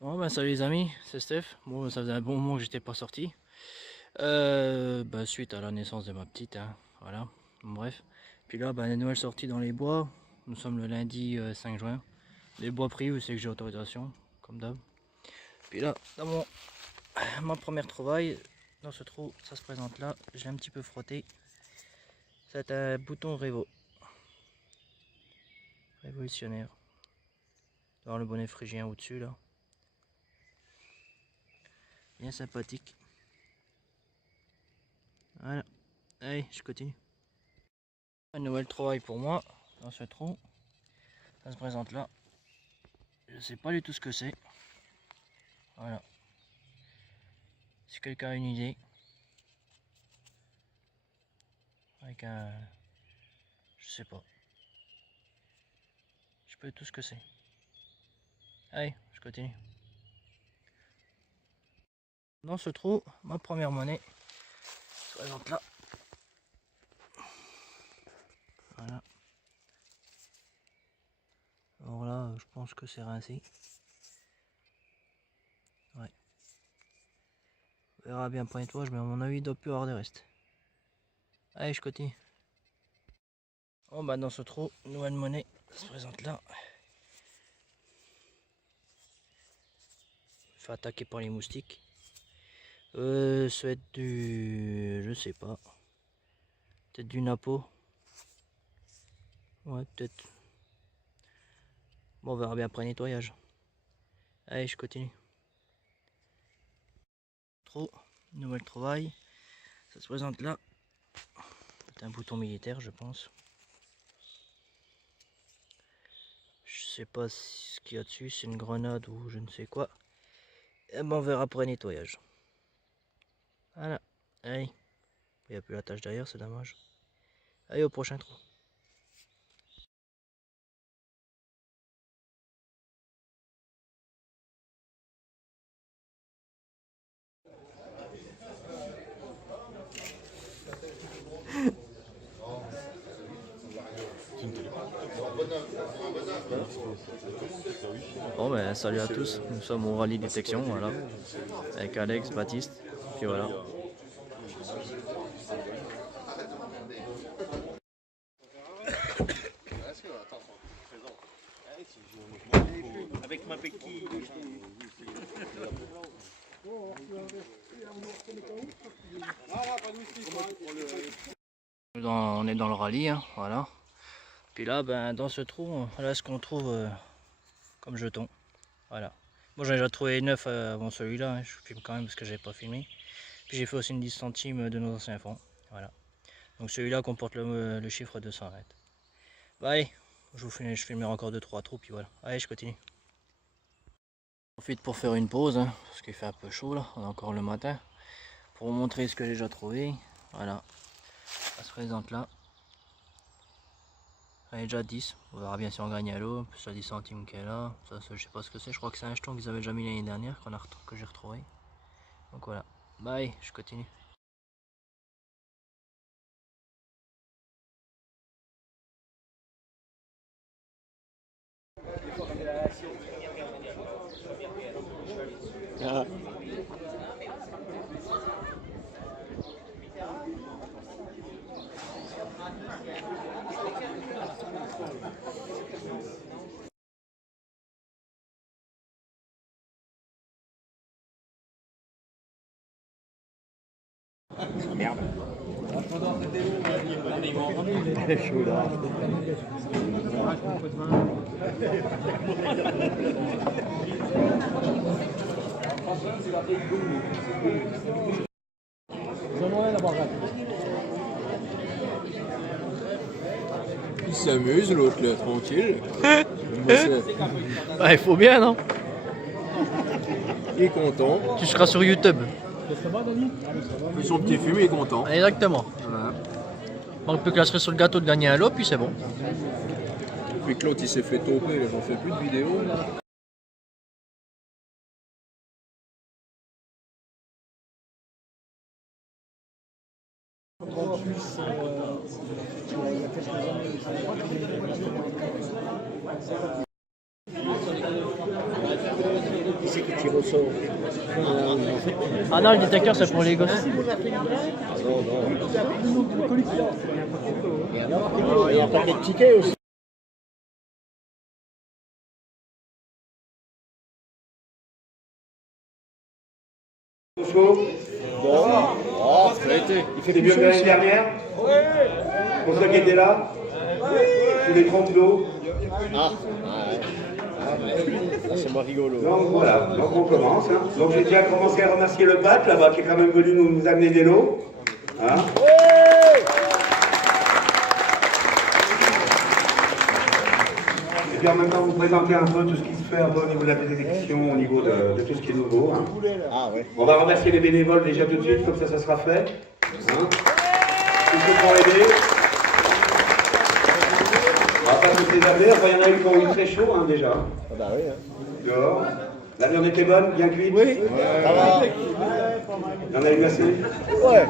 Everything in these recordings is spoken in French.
Bon ben salut les amis, c'est Steph. Bon, ça faisait un bon moment que j'étais pas sorti. Suite à la naissance de ma petite, hein, voilà. Bref. Puis là, les nouvelles sorties dans les bois. Nous sommes le lundi 5 juin. Les bois pris où c'est que j'ai autorisation, comme d'hab. Puis là, dans ma première trouvaille, dans ce trou, ça se présente là. J'ai un petit peu frotté. C'est un bouton Revo. Révolutionnaire. Avoir le bonnet phrygien au-dessus là. Bien sympathique. Voilà. Allez, je continue. Une nouvelle trouvaille pour moi, dans ce trou. Ça se présente là. Je sais pas du tout ce que c'est. Voilà. Si quelqu'un a une idée. Avec un... Je sais pas. Je sais pas du tout ce que c'est. Allez, je continue. Dans ce trou, ma première monnaie se présente là. Voilà. Alors là, je pense que c'est rincé. Ouais. On verra bien pour nettoyage, mais à mon avis, il doit plus avoir des restes. Allez, je continue. Bon, dans ce trou, nouvelle monnaie ça se présente là. Fait attaquer par les moustiques. Ça va être du... Je sais pas. Peut-être du napo. Ouais, peut-être. Bon, on verra bien après nettoyage. Allez, je continue. Trou, nouvelle trouvaille. Ça se présente là. C'est un bouton militaire, je pense. Je sais pas ce qu'il y a dessus, c'est une grenade ou je ne sais quoi. Et on verra après nettoyage. Voilà. Allez. Il n'y a plus la tâche derrière, c'est dommage. Allez, au prochain trou. Bon salut à tous, nous sommes au rallye détection, voilà, avec Alex, Baptiste, puis voilà. Avec ma béquille. On est dans le rallye, hein, voilà. Puis là, dans ce trou, voilà ce qu'on trouve comme jeton. Voilà. Moi j'en ai déjà trouvé 9 avant celui-là, hein. Je filme quand même parce que j'avais pas filmé. Puis j'ai fait aussi une 10 centimes de nos anciens fonds. Voilà. Donc celui-là comporte le chiffre 220. Allez, je filmerai encore 2-3 trous, puis voilà. Allez, je continue. J'en profite pour faire une pause, hein, parce qu'il fait un peu chaud là, on est encore le matin. Pour vous montrer ce que j'ai déjà trouvé. Voilà. Ça se présente là. Elle est déjà 10, on verra bien si on gagne à l'eau, plus la 10 centimes qu'elle a, ça je sais pas ce que c'est, je crois que c'est un jeton qu'ils avaient déjà mis l'année dernière, que j'ai retrouvé. Donc voilà, bye, je continue. Ah. Merde. Elle est chaude là. Il s'amuse, l'autre là, tranquille. Il faut bien, non? Il est content. Tu seras sur YouTube. Il fait son petit film, il est content. Exactement. Voilà. Manque plus que la cerise sur le gâteau de gagner à l'eau, puis c'est bon. Depuis que l'autre il s'est fait toper, là, j'en fais plus de vidéos. Là. C'est que tire au sort. Ah non, le détecteur c'est pour les gosses. Non, non. Il y a un paquet de tickets aussi. Chaud. Bon. Oh, ça a été. Il fait C'est mieux que l'année dernière. Pour ceux qui étaient là. Sous les trompes d'eau. Ah, ouais. C'est moins rigolo. Donc voilà, donc on commence. Hein. Donc j'ai déjà commencé à remercier le PAC là-bas qui est quand même venu nous amener des lots. Hein. Et puis en même temps vous présenter un peu tout ce qui se fait un peu au niveau de la détection, au niveau de tout ce qui est nouveau. Hein. Ah ouais. On va remercier les bénévoles déjà tout de suite, comme ça sera fait. Hein. Tous ceux qui ont aidé. On va pas tous les appeler, enfin il y en a eu qui ont eu très chaud hein, déjà. Ah bah oui. Hein. Dehors. La viande était bonne, bien cuite. Oui. Ça va. Il y en a eu assez. Ouais.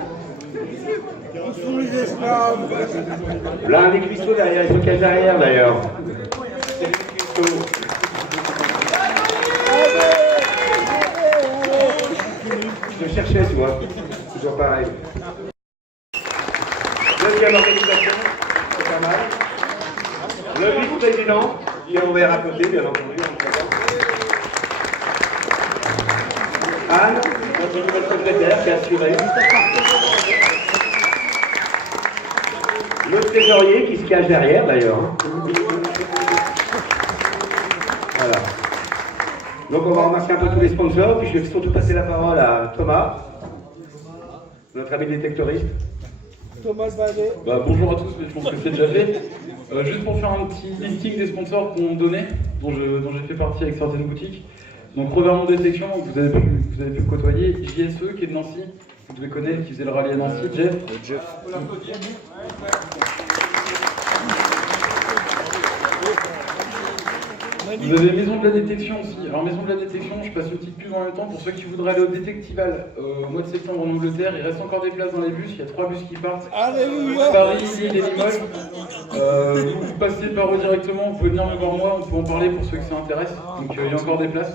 Là, un des cuisseaux derrière, ils sont cachés derrière d'ailleurs. C'est les cuisseaux. Je cherchais, tu vois. Toujours pareil. Deuxième organisation, c'est pas mal. Le vice-président, qui est ouvert à côté, bien entendu, en présent. Anne, notre nouvelle secrétaire qui est assurée. Le trésorier qui se cache derrière d'ailleurs. Hein. Voilà. Donc on va remercier un peu tous les sponsors, puis je vais surtout passer la parole à Thomas, notre ami détectoriste. Thomas Badet. Bonjour à tous, mais je pense que c'est déjà fait. Juste pour faire un petit listing des sponsors qu'on donnait, dont j'ai fait partie avec certaines boutiques. Donc Revermont Détection, vous avez pu le côtoyer. JSE qui est de Nancy, vous devez connaître, qui faisait le rallye à Nancy. Jeff. Vous avez Maison de la Détection aussi. Alors Maison de la Détection, je passe une petite pub en même temps pour ceux qui voudraient aller au Détectival au mois de septembre en Angleterre. Il reste encore des places dans les bus, il y a 3 bus qui partent. Alléluia. Paris, Lille et Limoges. Vous passez par eux directement, vous pouvez venir me voir moi, on peut en parler pour ceux que ça intéresse. Donc il y a encore des places.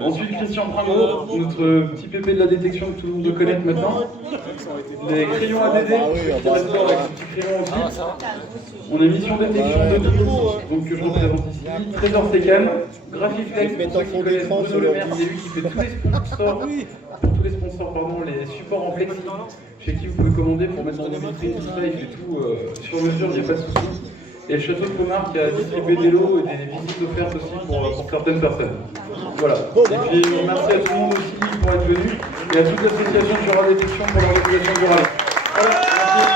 Ensuite Christian Pringot, notre petit pépé de la détection que tout le monde doit connaître maintenant. Les crayons ADD, qui restent avec ce petit crayon aussi. On a Mission Détection de Toulouse, donc que je représente ici. Trésor Secam, Graphiflex, pour ceux qui connaissent Bruno Le Maire, c'est lui qui fait tous les sponsors, les supports en plexi, chez qui vous pouvez commander pour mettre dans des vitrines, tout ça, il fait tout sur mesure, il n'y a pas de souci. Et le château de Comar qui a distribué des lots et des visites offertes aussi pour certaines personnes. Voilà. Et puis merci à tout le monde aussi pour être venu et à toute l'association Jura Détection pour l'organisation du rallye. Voilà, merci.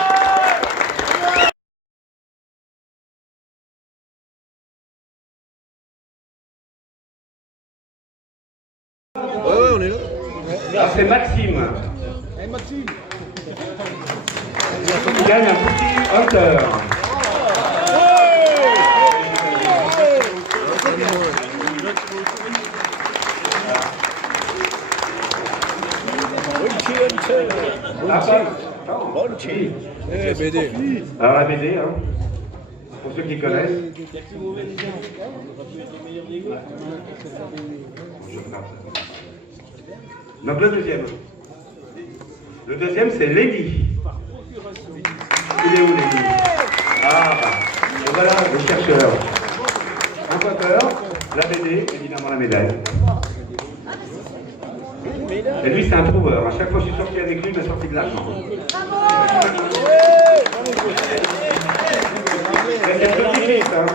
Ouais, on est là. Alors c'est Maxime. Hey Maxime. Il gagne un petit Hunter. BD. Alors la BD, hein, pour ceux qui connaissent. Donc le deuxième. Le deuxième c'est Lenny. Il est où Lenny? Ah, et voilà le chercheur. Un coiffeur, la BD, évidemment la médaille. Et lui c'est un trouveur. À chaque fois que je suis sorti avec lui, il m'a sorti de l'argent. C'est petit-fils, hein.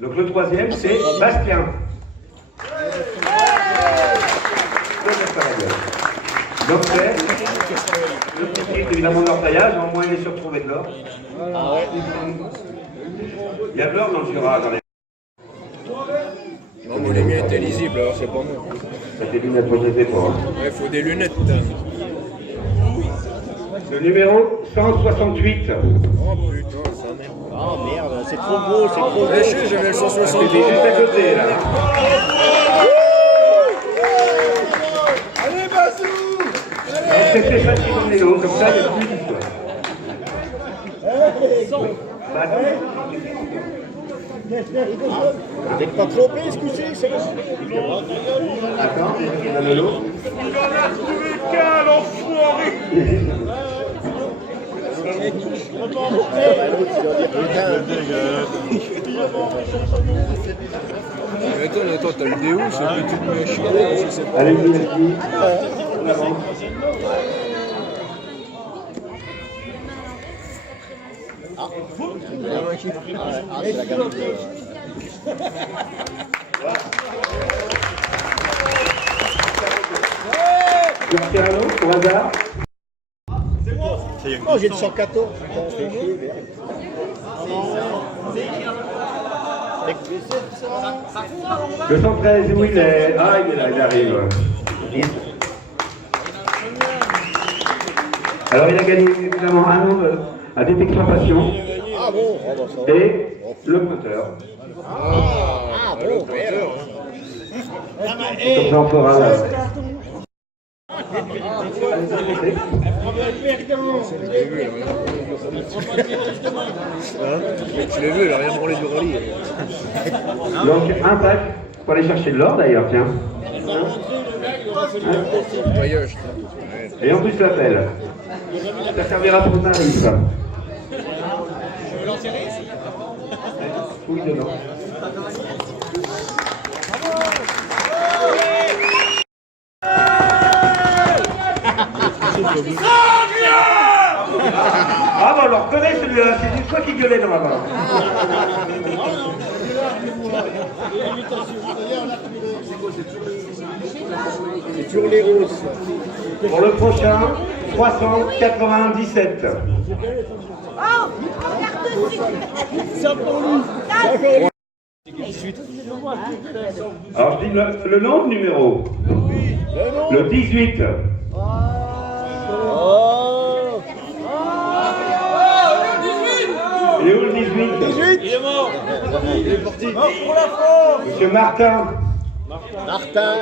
Donc le troisième c'est Bastien. Donc c'est le petit évidemment de l'orpaillage, au moins il est surtrouvé de l'or. Ah ouais. Il y a de l'or dans le Jura, dans les... Non, mais les miens étaient lisibles, alors c'est pas bon. Ça tes lunettes, moi je les ai pas. Hein. Il faut des lunettes. Le numéro 168. Oh putain, ça merde. Oh merde, c'est trop gros, c'est trop gros. J'avais le C'est 160. juste à côté là. Allez Bazou. Donc c'est très facile comme les autres, comme ça il y a plus d'histoire. T'es pas trompé ce coup-ci, c'est bon. Attends, il y a le lot. Attends, t'as le déo, c'est un petit peu chier, je sais pas. Allez-y, allez-y. On avance. C'est la gamme. Pierre Carlo, au hasard. Oh, j'ai le 114. Le 113, où il est? Ah, il est là, il arrive. Alors, il a gagné évidemment un nom à détection passion Ah bon, oh, bah, ça va. et le moteur. Ah bon, merde. Comme ça, on fera. Je l'ai vu, il a rien branlé du rallye. Donc, un pack pour aller chercher de l'or d'ailleurs, tiens. Voyage. Et en plus, l'appel. Ça servira pour tarif. Oui, dedans. Ah bah on le reconnaît celui-là, c'est toi qui gueulais dans ma main. C'est toujours les roses. Pour le prochain, 397. Alors je dis le nom de numéro. Le 18. Il est où le 18? Il est mort. Il est parti. Mort pour la France. Monsieur Martin. Martin.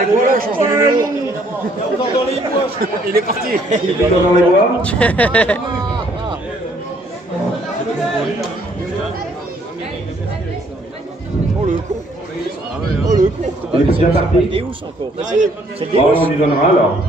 Et voilà, change de numéro. Dans les bois. Il est parti. Il est dans les bois. Oh le con. Oh le con. Il est bien parti. Et où ça encore? Oh, on lui donnera alors.